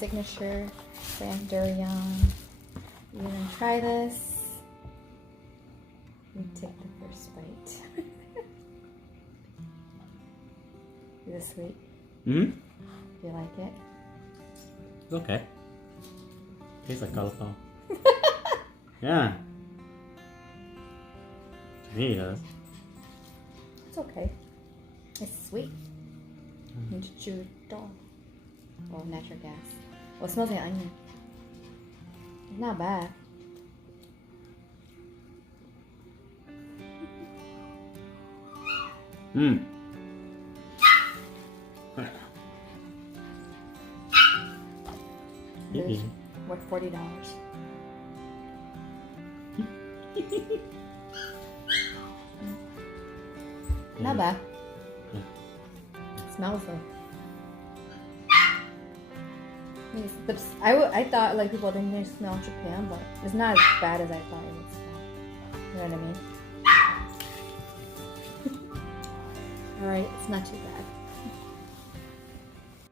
signature brand durian. You gonna try this? Let me take the first bite. Is it sweet? Hmm? Do you like it? It's okay. Tastes like cauliflower. Yeah. To me, it does. It's okay. It's sweet. You need to chew it all. Oh, natural gas. Oh, it smells like onion. It's not bad. Hmm. It's worth $40. Not bad. Yeah. It smells though. I thought like people didn't smell Japan, but it's not as bad as I thought it would smell. You know what I mean? Alright, it's not too bad.